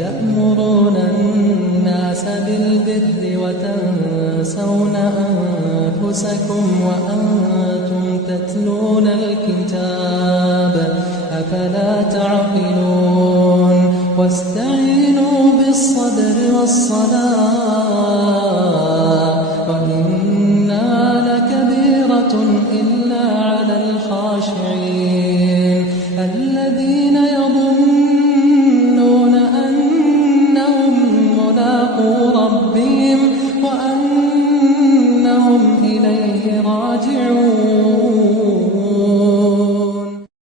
أتأمرون الناس بالبر وتنسون أنفسكم وأنتم تتلون الكتاب أفلا تعقلون واستعينوا بالصبر والصلاة وإنها لكبيرة إلا على الخاشعين